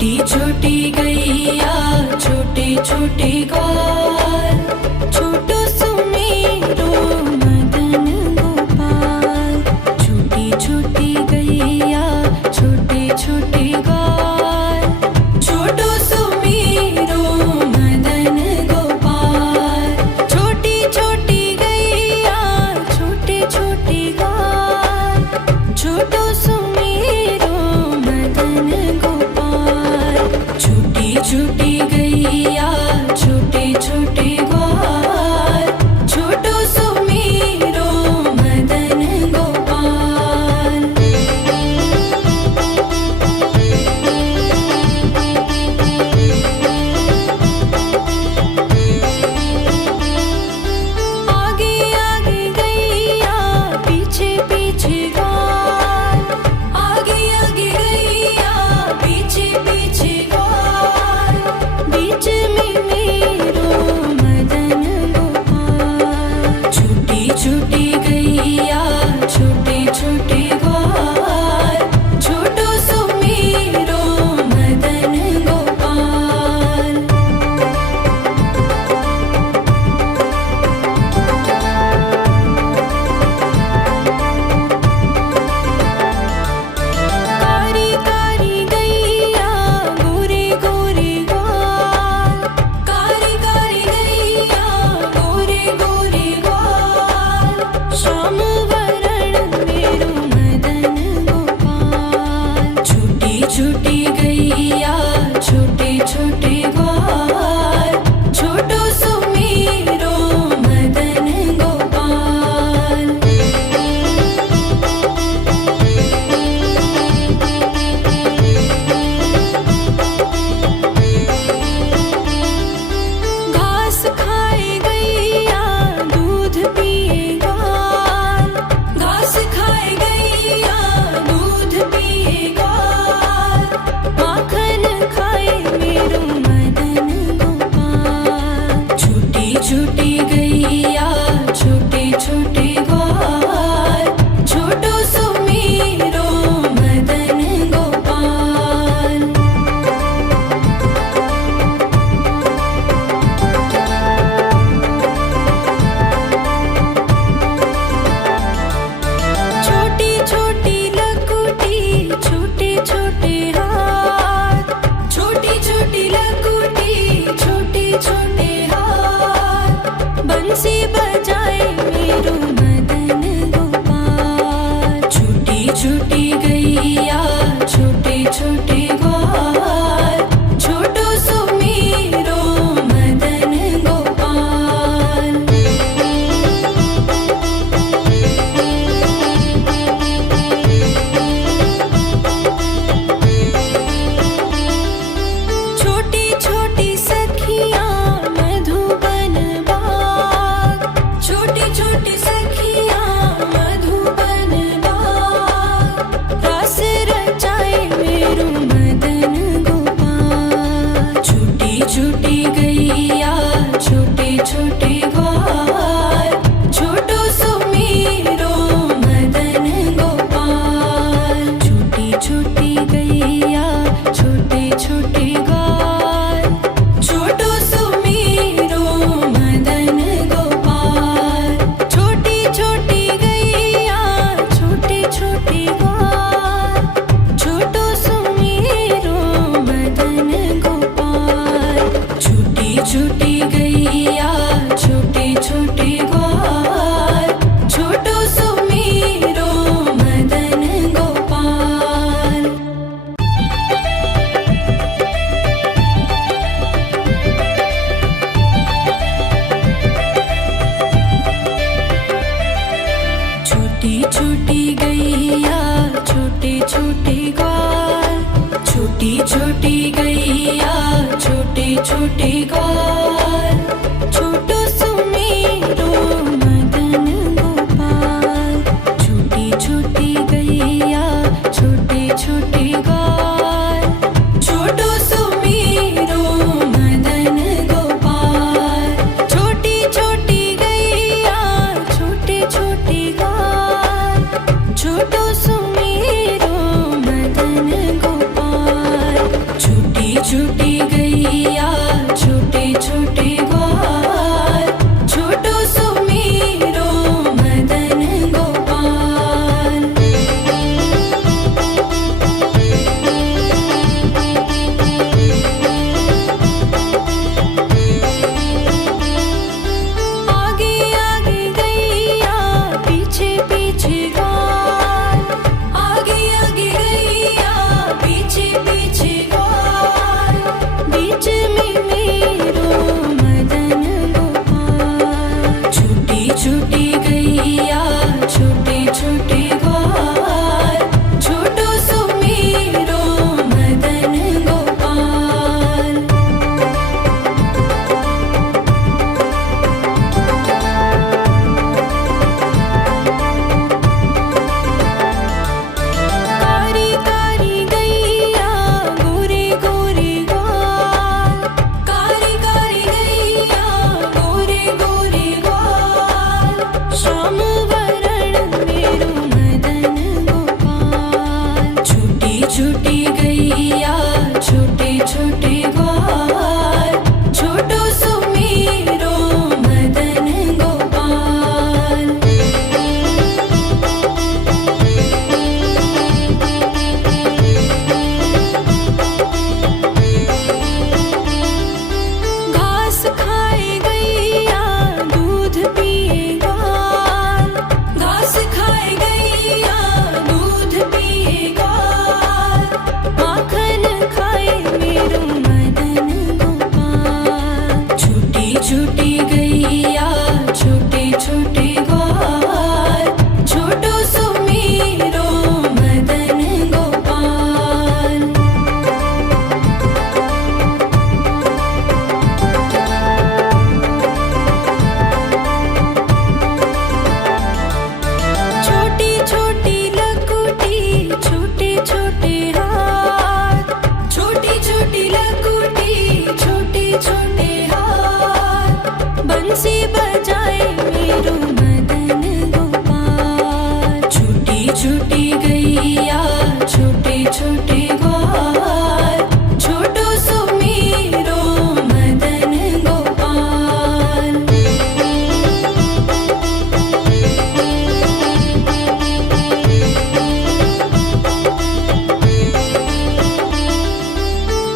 छोटी छोटी गैया छोटे छोटे ग्वाल, छोटो सुमेरो मदन गोपाल। छोटी छोटी गैया छोटे छोटे ग्वाल, छोटो सुमेरो मदन गोपाल। छोटी छोटी गैया छोटे छोटे ग्वाल, छोटो सुमेरो मदन गोपाल। छोटी छोटी गैया छोटे छोटे ग्वाल, छोटो सुमेरो मदन गोपाल। आगे आगे गैया पीछे पीछे ग्वाल, आगे आगे गैया पीछे पीछे ग्वाल। बीच में मेरो मदन गोपाल। छोटी छोटी गैया छोटे छोटे ग्वाल, छोटो सुमेरो मदन गोपाल। कारी कारी गैया गोरे गोरे ग्वाल, कारी कारी गैया गोरे गोरे ग्वाल। श्याम वरण मेरो मदन गोपाल। छोटी छोटी गैया छोटे छोटे ग्वाल, छोटो सुमेरो मदन गोपाल। घास खाए गैया दूध पिए ग्वाल, घास खाए गैया दूध पिए ग्वाल। माखन खाए मेरो मदन गोपाल। छोटी छोटी गैया छोटे छोटे ग्वाल, छोटो सुमेरो मदन गोपाल। छोटी छोटी लकुटी छोटे छोटे हाथ, छोटी छोटी लकुटी छोटे छोटे हाथ। बंसी बजाए मेरो मदन गोपाल। छोटी छोटी गैया छोटे छोटे ग्वाल, छोटो सुमेरो मदन गोपाल। छोटी छोटी सखियाँ मधुबन बाग, छोटी छोटी सखियाँ मधुबन बाग। रास रचाए मेरो मदन गोपाल। छोटी छोटी गैया छोटे छोटे ग्वाल, छोटो सुमेरो मदन गोपाल। छोटी छोटी गैया छोटे छोटे ग्वाल, छोटो सुमेरो मदन गोपाल। छोटी छोटी गैया छोटे छोटे ग्वाल, छोटो सुमेरो मदन गोपाल। छोटी छोटी गैया छोटे छोटे ग्वाल, छोटो सुमेरो मदन गोपाल। छोटी छोटी गैया छोटे छोटे ग्वाल, छोटी छोटी गैया छोटे छोटे ग्वाल, छोटो सुमेरो मदन गोपाल। छोटी छोटी गैया छोटे छोटे ग्वाल, छोटो सुमेरो मदन गोपाल। छोटी छोटी गैया छोटे छोटे ग्वाल, छोटो सुमेरो मदन गोपाल। छोटी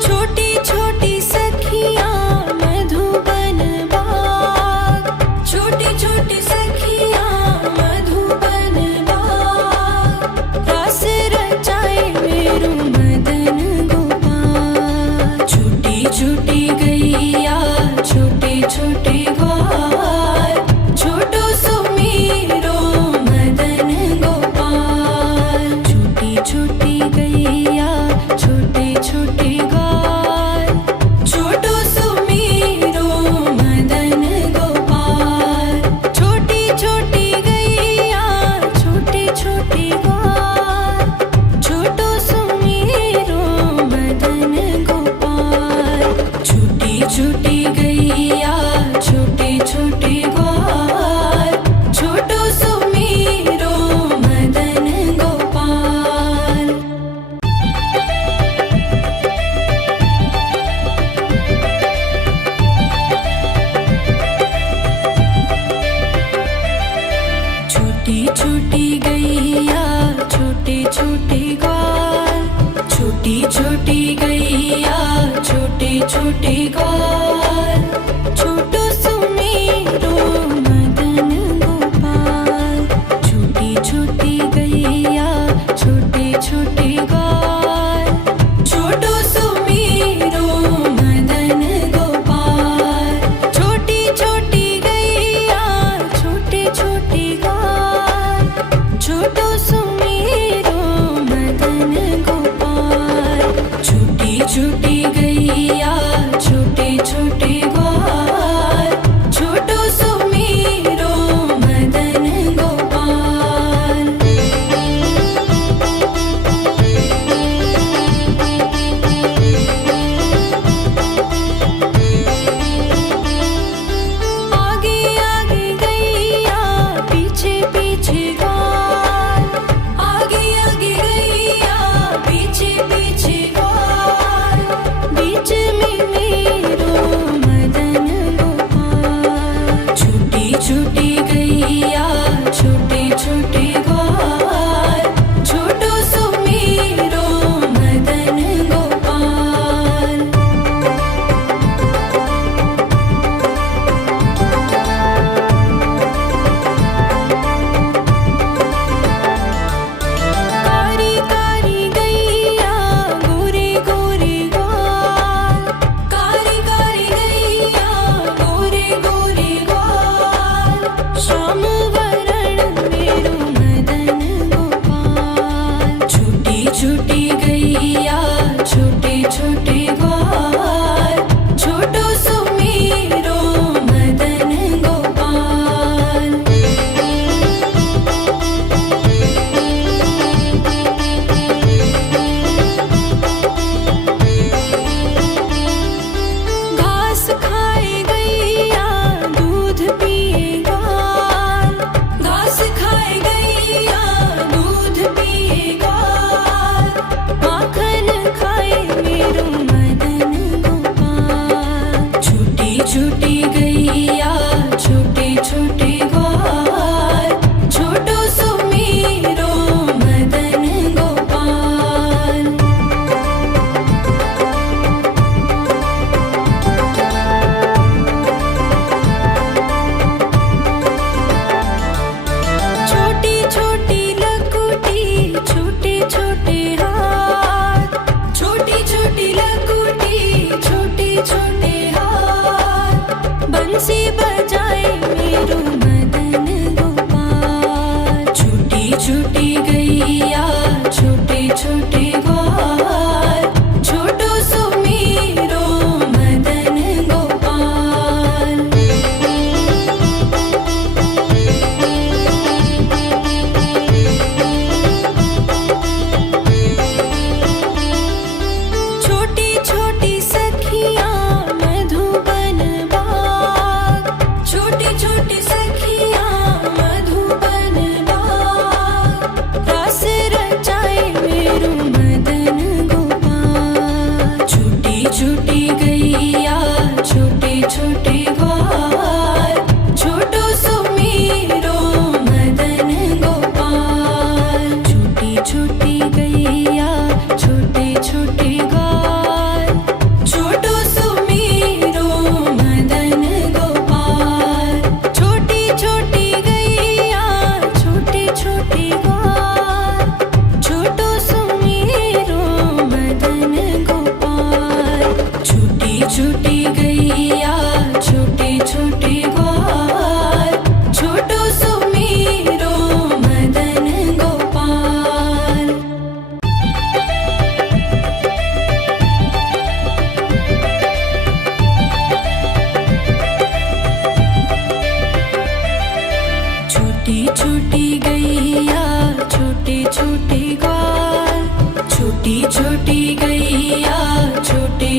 छोटी छोटी सखियाँ मधुबन बाग, छोटी छोटी सखियाँ मधुबन बाग, रास रचाए मेरू मदन गोपाल। छोटी छोटी गैया छोटे छोटे ग्वाल, छोटो सुमीरो मदन गोपाल। छोटी छोटी गैया छोटे छोटे ग्वाल, छोटो सुमीरो मदन गोपाल। छोटी छोटी गैया छोटे छोटे ग्वाल, छोटो सुमीरो मदन गोपाल। छोटी छोटी गैया छोटे छोटे ग्वाल, छोटो सुमीरो मदन गोपाल। छोटी छोटी गैया छोटे छोटे ग्वाल, छोटी छोटी गैया छोटे छोटे ग्वाल, छोटो सुमीरो मदन गोपाल। छोटी छोटी गैया छोटे छोटे ग्वाल, छोटो सुमीरो मदन गोपाल। छोटी छोटी गैया छोटे छोटे ग्वाल, छोटो सुमीरो मदन गोपाल। छोटी छोटी गैया छोटे छोटे ग्वाल, छोटो सुमीरो मदन गोपाल। आगे आगे गैया पीछे पीछे ग्वाल, आगे आगे गैया पीछे पीछे ग्वाल,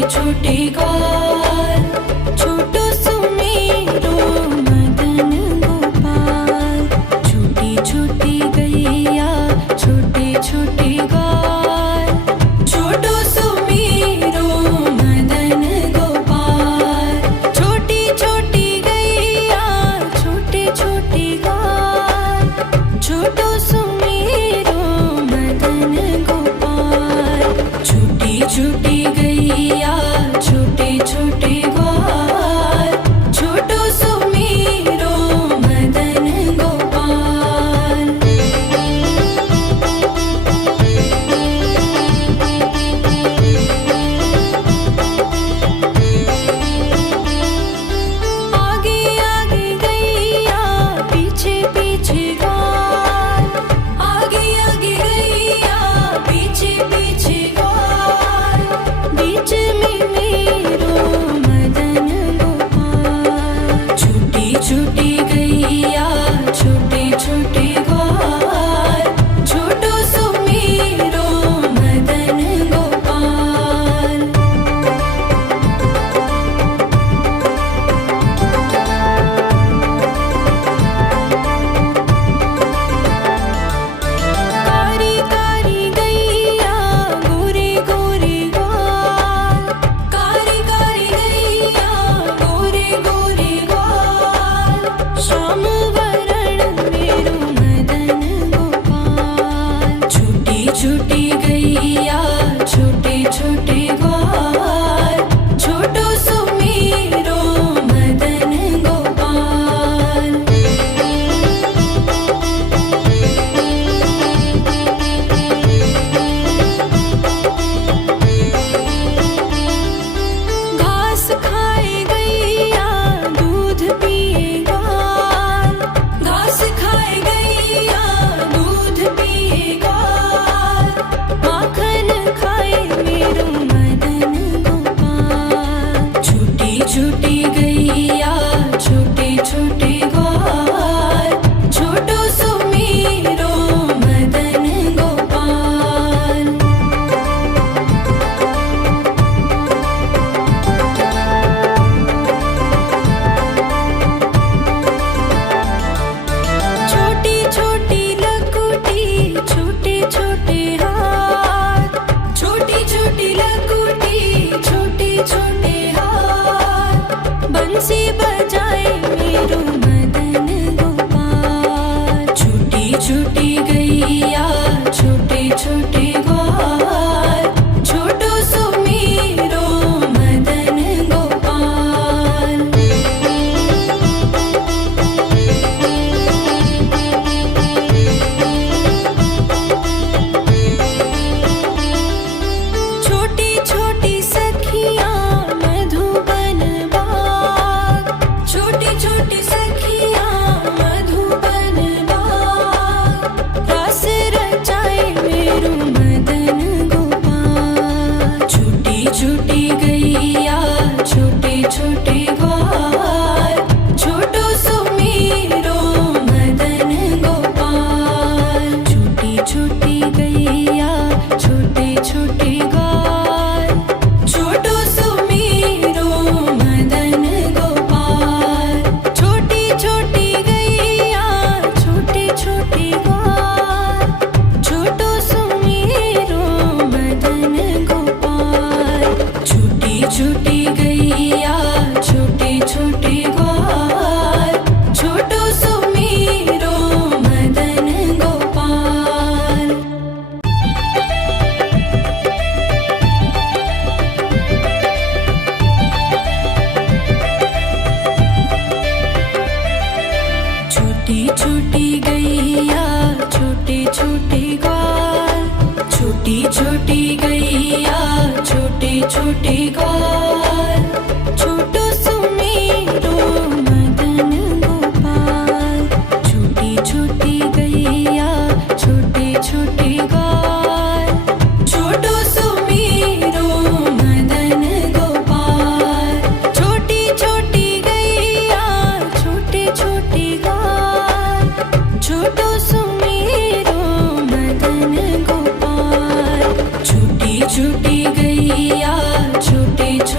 छोटे ग्वाल, छोटो सुमेरो मदन गोपाल। छोटी छोटी गैया छोटे छोटे ग्वाल, छोटो सुमेरो मदन गोपाल। छोटी छोटी गैया छोटे छोटे ग्वाल, छोटो सुमेरो मदन गोपाल। छोटी छोटी गैया छोटे छोटे ग्वाल, छोटो सुमेरो मदन गोपाल। आगे आगे गैया पीछे पीछे ग्वाल, आगे आगे गैया पीछे पीछे ग्वाल। बीच में मेरो मदन गोपाल। छोटी छोटी गैया छोटे छोटे ग्वाल, छोटो सुमेरो मदन गोपाल। कारी कारी गैया गोरे गोरे ग्वाल, कारी कारी गैया गोरे गोरे ग्वाल। श्याम वरण मेरो मदन गोपाल। छोटी छोटी गैया छोटे छोटे ग्वाल, छोटो सुमेरो मदन गोपाल। घास खाए गैया दूध पिए ग्वाल, घास खाए गैया दूध पिए ग्वाल। माखन खाए मेरो मदन गोपाल। छोटी छोटी गैया छोटे छोटे ग्वाल, छोटो सुमेरो मदन गोपाल। छोटी छोटी लकुटी छोटे छोटे हाथ, छोटी छोटी लकुटी छोटे छोटे हाथ। बंसी बजाए मेरो मदन गोपाल। छोटी छोटी गैया छोटे छोटे ग्वाल, छोटो सुमेरो मदन गोपाल। छोटी छोटी सखियाँ मधुबन बाग, छोटी छोटी सखियाँ मधुबन बाग। रास रचाए मेरो मदन गोपाल। छोटी छोटी गैया छोटे छोटे ग्वाल, छोटो सुमेरो मदन गोपाल। छोटी छोटी गैया छोटे छोटे ग्वाल, छोटो सुमेरो मदन गोपाल। छोटी छोटी गैया छोटे छोटे ग्वाल, छोटो सुमेरो मदन गोपाल। छोटी छोटी गैया छोटे छोटे ग्वाल, छोटो सुमेरो मदन गोपाल। छोटी छोटी गैया छोटे छोटे ग्वाल, छोटी छोटी गैया छोटे छोटे ग्वाल। छोटो सुमेरो मदन गोपाल। छोटी छोटी गैया छोटे छोटे ग्वाल, छोटो सुमेरो मदन गोपाल। छोटी छोटी गैया छोटे छोटे ग्वाल, छोटो सुमेरो मदन गोपाल। छोटी छोटी गैया छोटे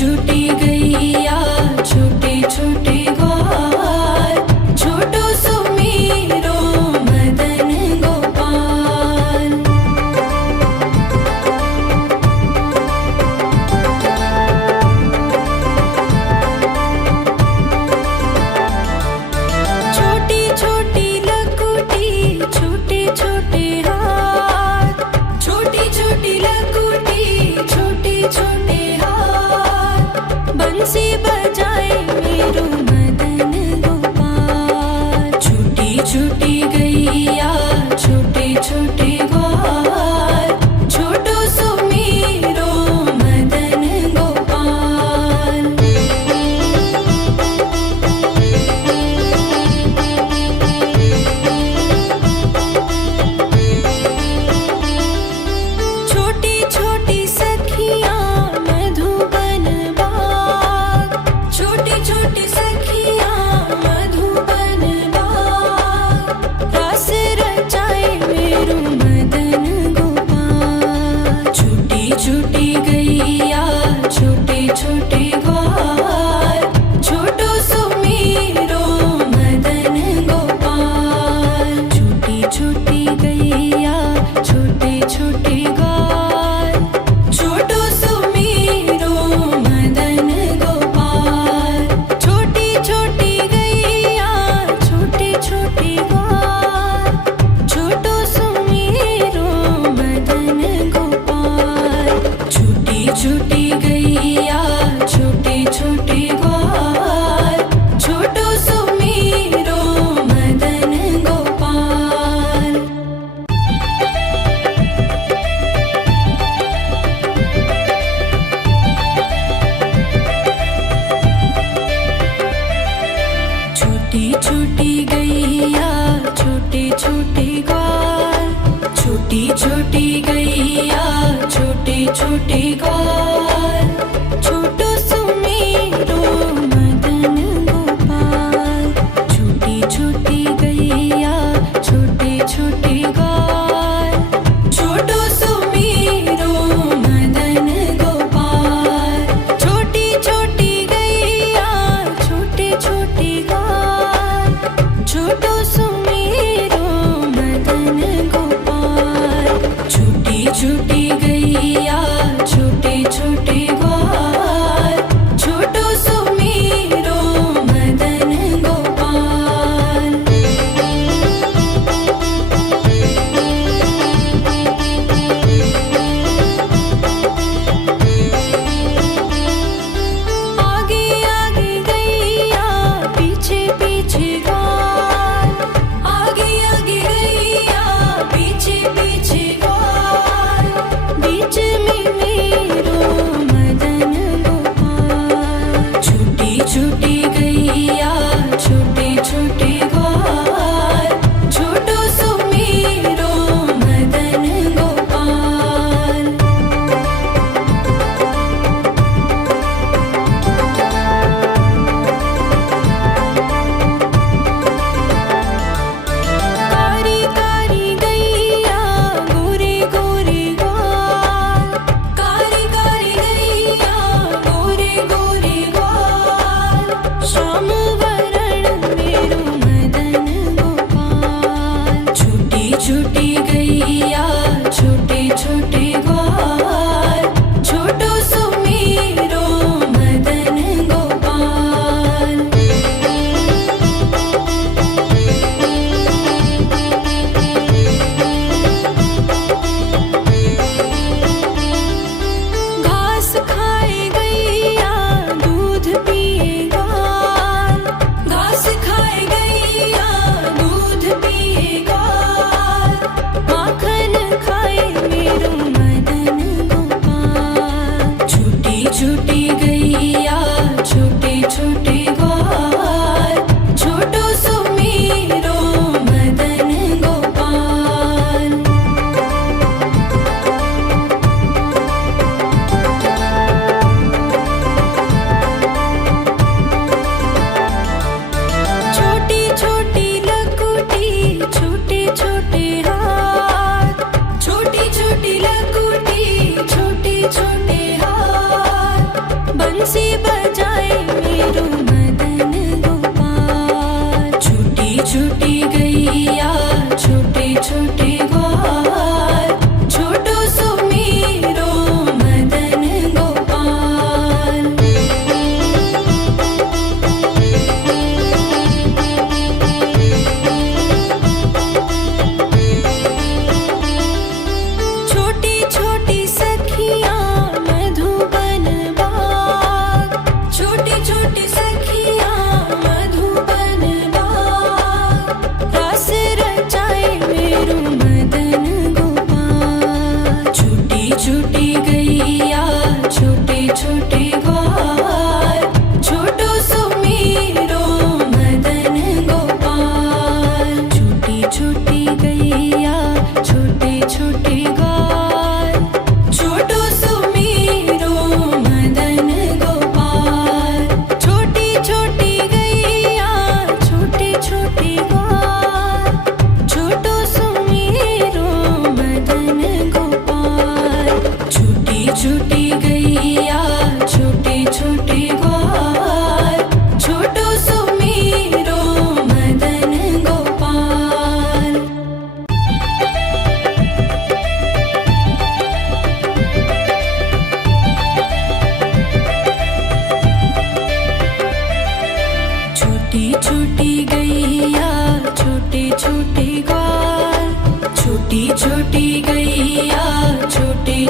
छोटी गैया छोटे छोटे ग्वाल, छोटो सुमेरो मदन गोपाल। छोटी छोटी लकुटी छोटे छोटे हाथ, छोटी छोटी लकुटी छोटे छोटे हाथ, बंसी बजाए मेरो मदन गोपाल। छोटी छोटी गैया छोटे छोटे ग्वाल, छोटो सुमेरो मदन गोपाल। छोटी छोटी सखियाँ मधुबन बाग, छोटी छोटी सखियाँ मधुबन बाग, रास रचाए मेरो मदन गोपाल। छोटी छोटी गैया छोटे छोटे ग्वाल, छोटो सुमेरो मदन गोपाल। छोटी छोटी गैया छोटे छोटे ग्वाल, छोटो सुमेरो मदन गोपाल। छोटी छोटी गैया छोटे छोटे ग्वाल, छोटो सुमेरो मदन गोपाल। छोटी छोटी गैया छोटे छोटे ग्वाल, छोटो सुमेरो मदन गोपाल। छोटी छोटी गैया छोटे छोटे ग्वाल, छोटी छोटी गैया छोटे छोटे ग्वाल, छोटो सुमेरो मदन गोपाल। छोटी छोटी गैया छोटे छोटे ग्वाल, छोटो सुमेरो मदन गोपाल। छोटी छोटी गैया छोटे छोटे ग्वाल, छोटो सुमेरो मदन गोपाल। छोटी छोटी गैया छोटे छोटे ग्वाल, छोटो सुमेरो मदन गोपाल। आगे आगे गैया पीछे पीछे ग्वाल, आगे आगे गैया पीछे पीछे ग्वाल, बीच में मेरो मदन गोपाल। छोटी छोटी गैया छोटे छोटे ग्वाल, छोटो सुमेरो मदन गोपाल। कारी कारी गैया गोरे गोरे ग्वाल, कारी कारी गैया गोरे गोरे ग्वाल, श्याम वरण मेरो मदन गोपाल। छोटी छोटी गैया छोटे छोटे ग्वाल, छोटो सुमेरो मदन गोपाल। घास खाए गैया दूध पिए ग्वाल, घास खाए गैया दूध पिए ग्वाल, माखन खाए मेरो मदन गोपाल। छोटी छोटी गैया छोटे छोटे ग्वाल, छोटो सुमेरो मदन गोपाल। छोटी छोटी लकुटी छोटे छोटे हाथ, छोटी छोटी लकुटी छोटे छोटे हाथ,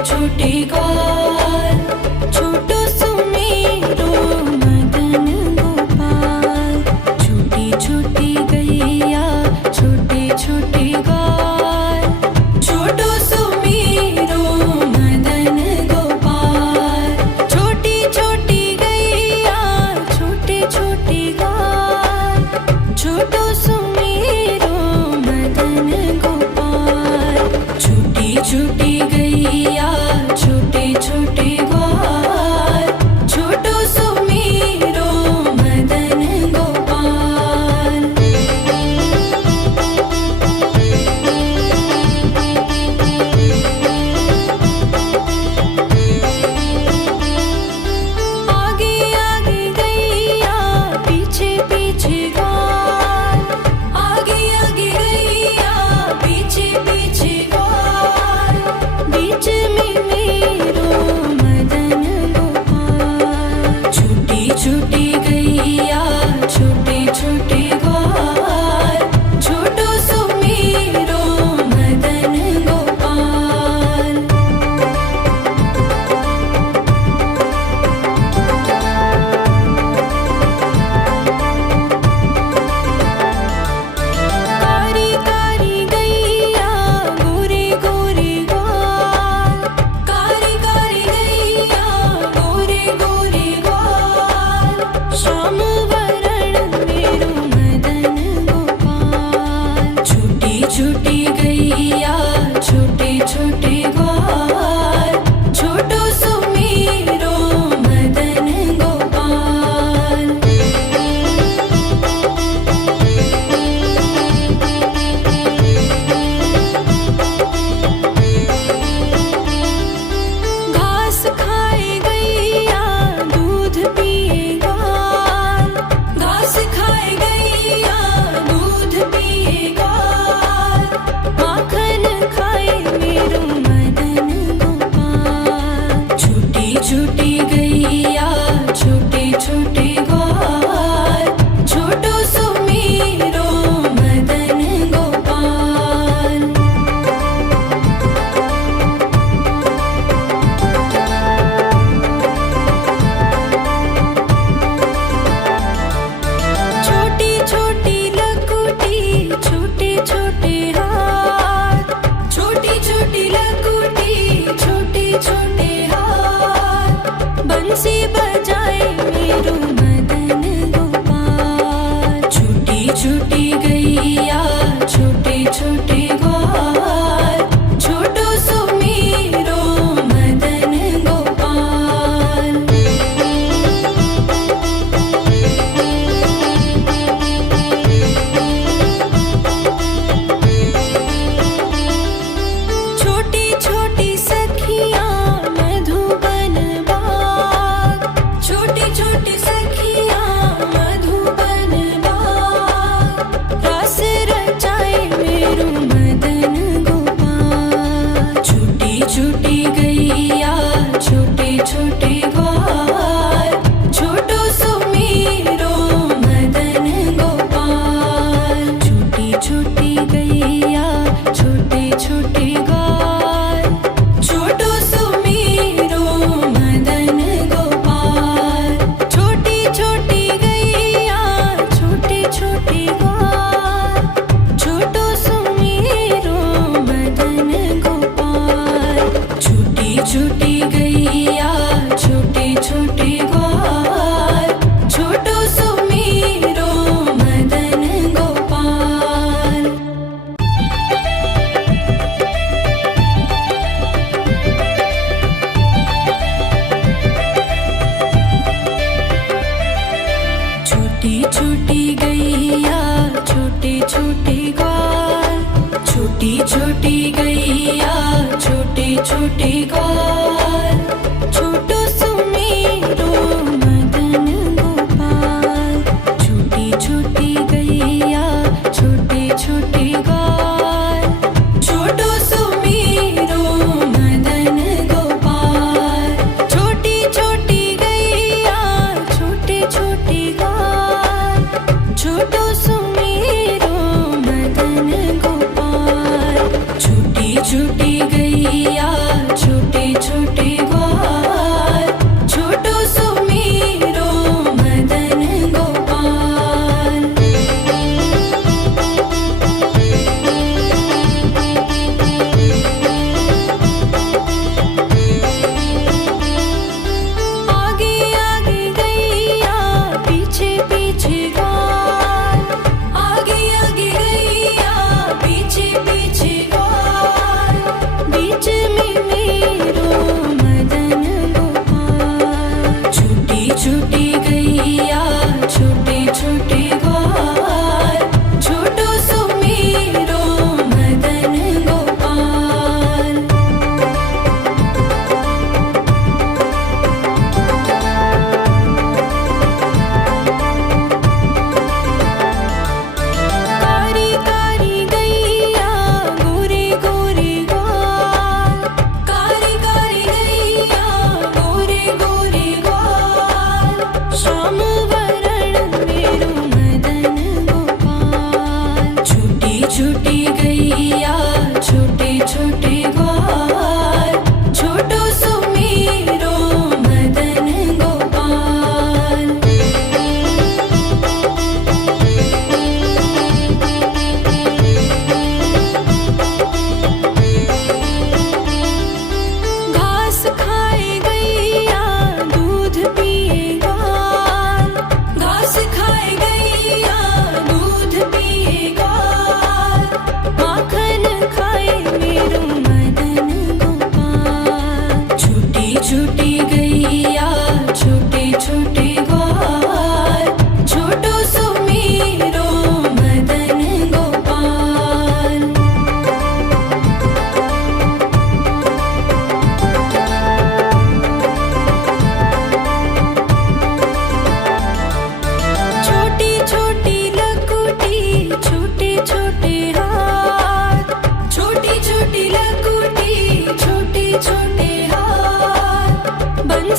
छोटे ग्वाल, छोटो सुमेरो मदन गोपाल। छोटी छोटी गैया छोटे छोटे ग्वाल, छोटो सुमेरो मदन गोपाल। छोटी छोटी गैया छोटे छोटे ग्वाल, छोटो सुमेरो मदन गोपाल। छोटी छोटी गैया छोटे छोटे ग्वाल, छोटो सुमेरो मदन गोपाल। आगे आगे गैया पीछे पीछे ग्वाल, आगे आगे गैया पीछे पीछे ग्वाल। बीच में मेरो मदन गोपाल। छोटी छोटी गैया छोटे छोटे ग्वाल, छोटो सुमेरो मदन गोपाल। कारी कारी गैया गोरे गोरे ग्वाल, कारी कारी गैया गोरे गोरे ग्वाल। श्याम वरण मेरो मदन गोपाल। छोटी छोटी गैया छोटे छोटे ग्वाल, छोटो सुमेरो मदन गोपाल। घास खाए गैया दूध पिए ग्वाल, घास खाए गैया दूध पिए ग्वाल। माखन खाए मेरो मदन गोपाल। छोटी छोटी गैया छोटे छोटे ग्वाल, छोटो सुमेरो मदन गोपाल। छोटी छोटी लकुटी छोटे छोटे हाथ, छोटी छोटी लकुटी छोटे छोटे हाथ। बंसी बजाए मेरो मदन गोपाल। छोटी छोटी गैया छोटे छोटे ग्वाल, छोटो सुमेरो मदन गोपाल। छोटी छोटी सखियाँ मधुबन बाग, छोटी छोटी सखियाँ मधुबन बाग। रास रचाए मेरो मदन गोपाल। छोटी छोटी गैया छोटे छोटे ग्वाल, छोटो सुमेरो मदन गोपाल। छोटी छोटी गैया छोटे छोटे ग्वाल, छोटो सुमेरो मदन गोपाल। छोटी छोटी गैया छोटे छोटे ग्वाल, छोटो सुमेरो मदन गोपाल। छोटी छोटी गैया छोटे छोटे ग्वाल, छोटो सुमेरो मदन गोपाल। छोटी छोटी गैया छोटे छोटे ग्वाल, छोटी छोटी गैया छोटे छोटे ग्वाल, छोटो सुमेरो मदन गोपाल। छोटी छोटी गैया छोटे छोटे ग्वाल, छोटो सुमेरो मदन गोपाल। छोटी छोटी गैया छोटे छोटे ग्वाल, छोटो सुमेरो मदन गोपाल। छोटी छोटी गैया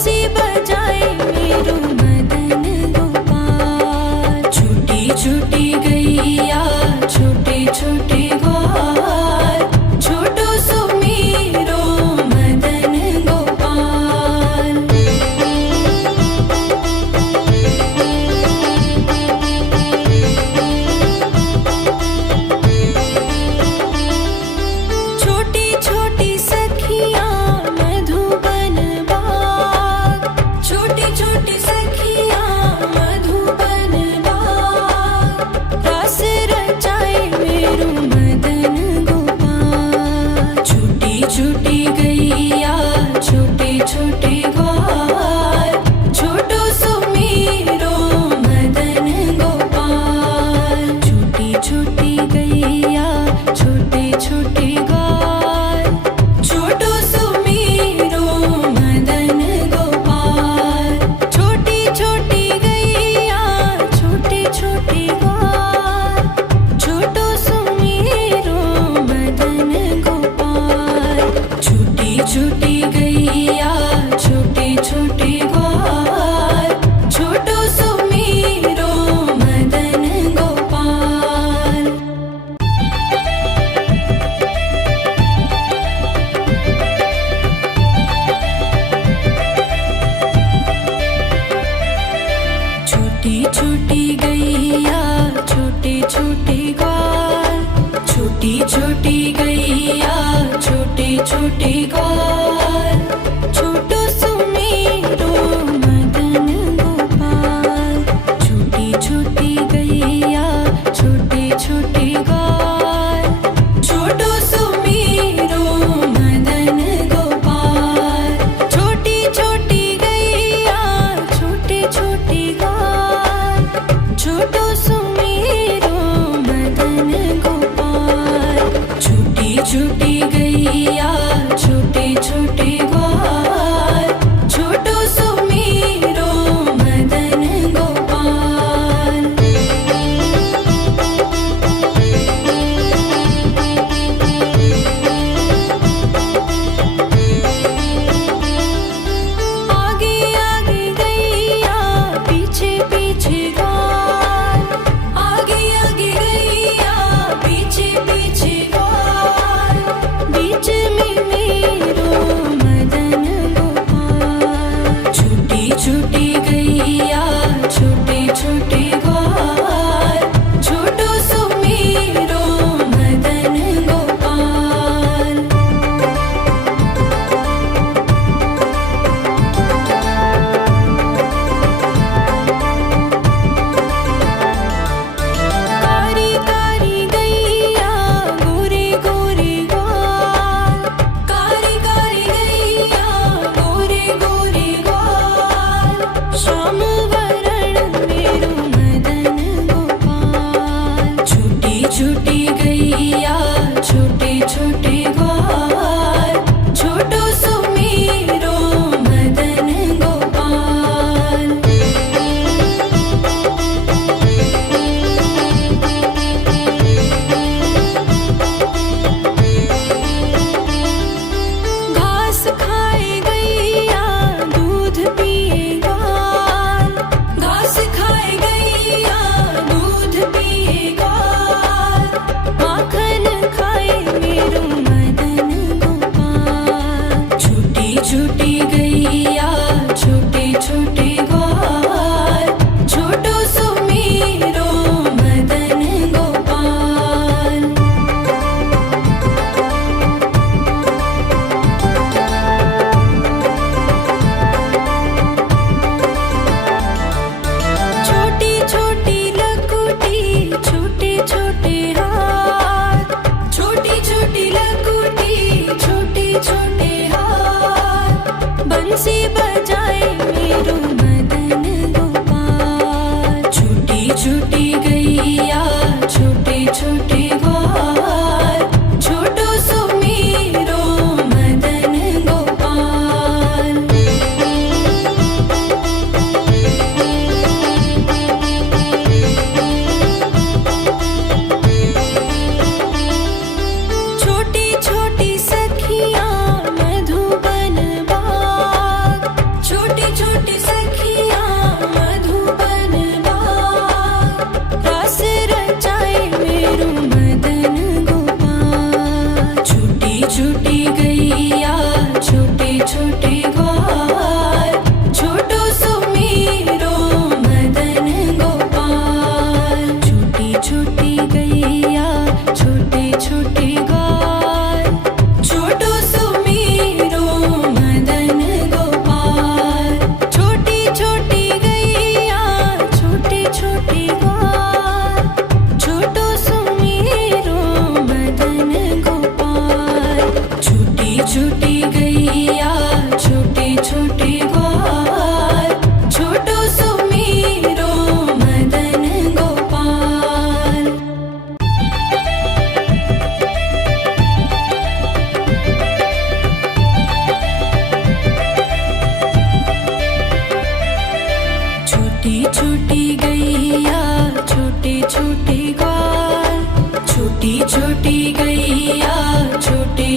बंसी बजाए मेरो मदन गोपाल। छोटी छोटी गैया छोटे छोटे ग्वाल, छोटो सो मेरो मदन गोपाल। छोटी छोटी सखियाँ मधुबन बाग, छोटी छोटी सखियाँ मधुबन बाग, रास रचाए मेरो मदन गोपाल। छोटी छोटी गैया छोटे छोटे ग्वाल, छोटो सो मेरो मदन गोपाल। छोटी छोटी गैया छोटे छोटे ग्वाल, छोटो सो मेरो मदन गोपाल। छोटी छोटी गैया छोटे छोटे ग्वाल, छोटो सो मेरो मदन गोपाल। छोटी छोटी गैया छोटे छोटे ग्वाल, छोटो सो मेरो मदन गोपाल। छोटी छोटी गैया छोटे छोटे ग्वाल, छोटी छोटी गैया छोटे छोटे ग्वाल, छोटो सो मेरो मदन गोपाल। छोटी छोटी गैया छोटे छोटे ग्वाल, छोटो सो मेरो मदन गोपाल। छोटी छोटी गैया छोटे छोटे ग्वाल, छोटो सो मेरो मदन गोपाल। छोटी छोटी गैया छोटे छोटे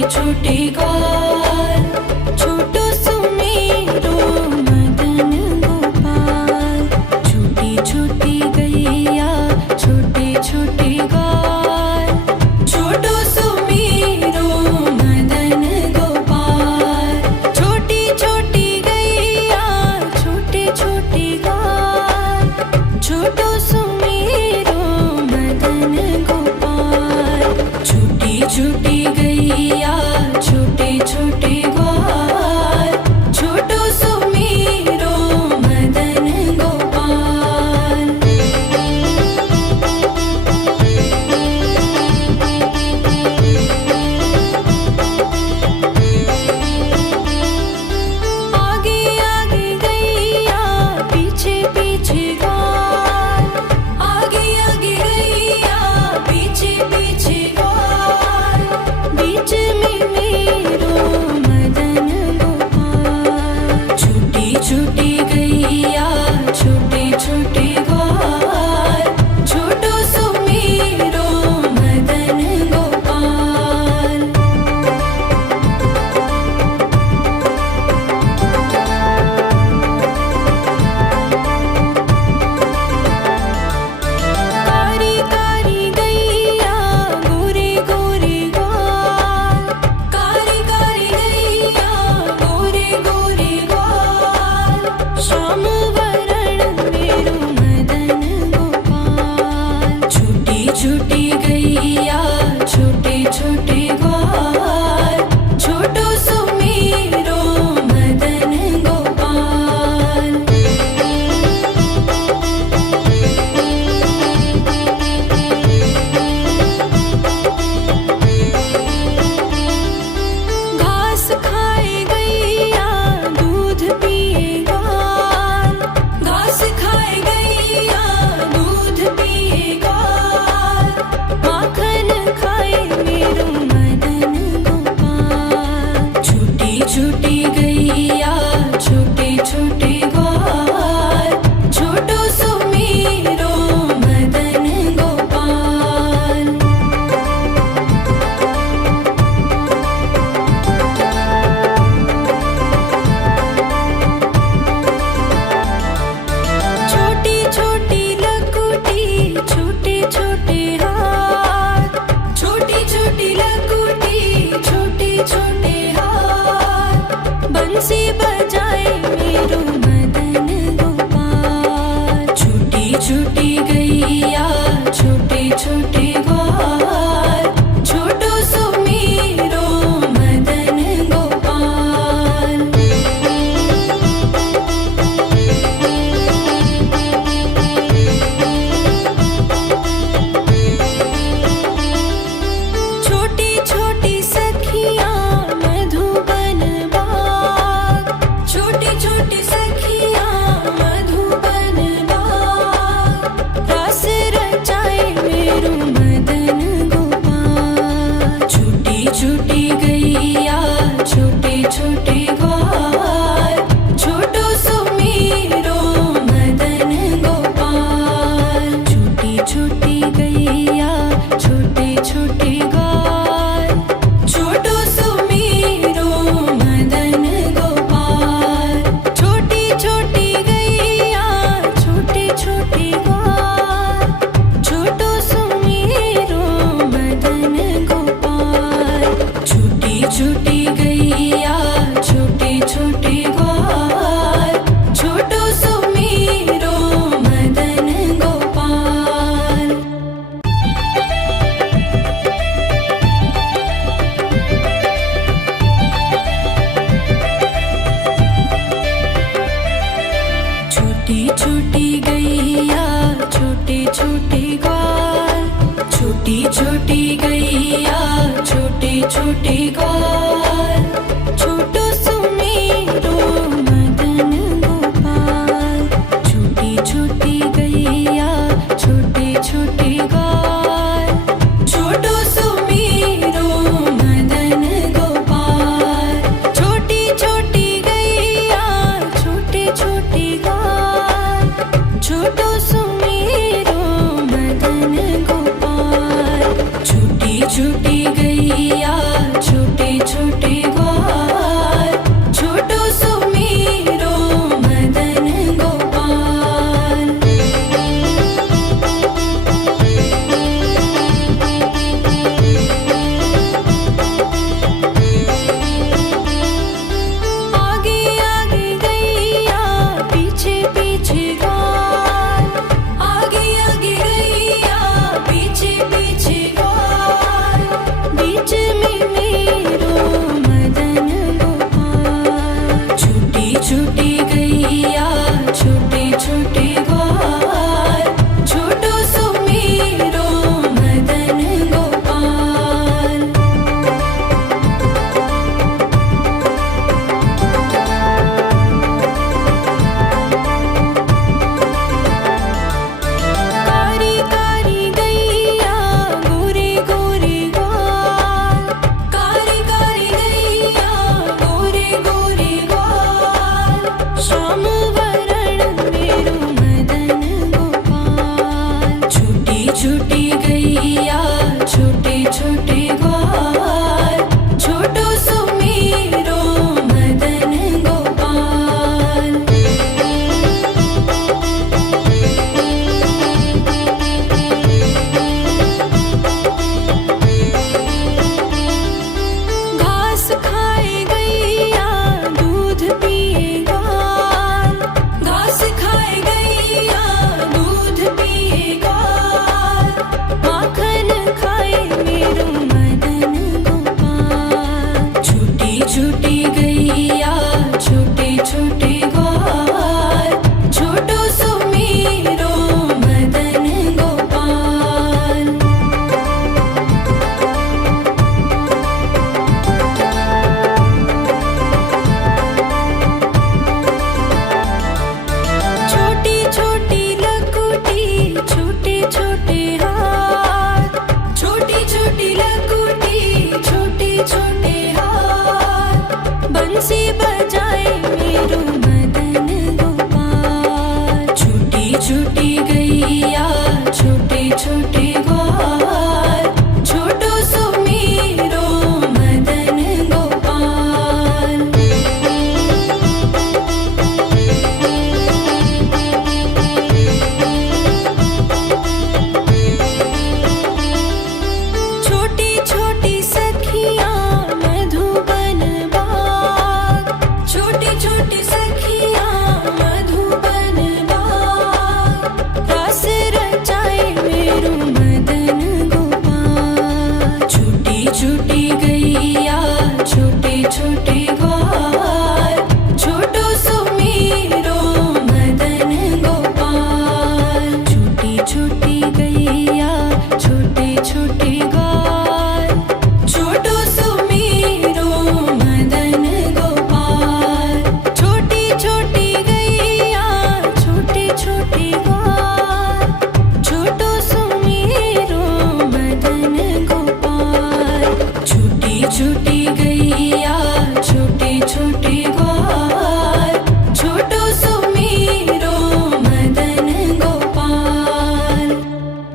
छोटे ग्वाल। छोटो सुमेरो मदन गोपाल। छोटी छोटी गैया छोटे छोटे ग्वाल। छोटो सुमेरो मदन गोपाल। छोटी छोटी गैया छोटे छोटे ग्वाल। छोटो सुमेरो मदन गोपाल। छोटी छोटी गैया छोटे छोटे ग्वाल। छोटो सुमेरो मदन गोपाल। आगे आगे गैया पीछे पीछे ग्वाल। आगे आगे गैया पीछे पीछे ग्वाल। बीच में मेरो मदन गोपाल। छोटी छोटी गैया छोटे छोटे ग्वाल। छोटो सुमेरो मदन गोपाल। कारी कारी गैया गोरे गोरे ग्वाल। कारी कारी गैया गोरे गोरे ग्वाल। श्याम वरण मेरो मदन गोपाल। छोटी छोटी गैया छोटे छोटे ग्वाल। छोटो सुमेरो मदन गोपाल। घास खाए गैया दूध पिए ग्वाल। घास खाए गैया दूध पिए ग्वाल। माखन खाए मेरो मदन गोपाल। छोटी छोटी गैया छोटे छोटे ग्वाल। छोटो सुमेरो मदन गोपाल। छोटी छोटी लकुटी छोटे छोटे हाथ। छोटी छोटी लकुटी छोटे छोटे हाथ। बंसी बजाए मेरो मदन गोपाल। छोटी छोटी गैया छोटे छोटे ग्वाल। छोटो सुमेरो मदन गोपाल। छोटी छोटी सखियाँ मधुबन बाग। छोटी छोटी सखियाँ मधुबन बाग। रास रचाए मेरो मदन गोपाल। छोटी छोटी गैया छोटे छोटे ग्वाल। छोटो सुमेरो मदन गोपाल। छोटी छोटी गैया छोटे छोटे ग्वाल। छोटो सुमेरो मदन गोपाल। छोटी छोटी गैया छोटे छोटे ग्वाल। छोटो सुमेरो मदन गोपाल। छोटी छोटी गैया छोटे छोटे ग्वाल। छोटो सुमेरो मदन गोपाल। छोटी छोटी गैया छोटे छोटे ग्वाल। छोटी छोटी गैया छोटे छोटे ग्वाल।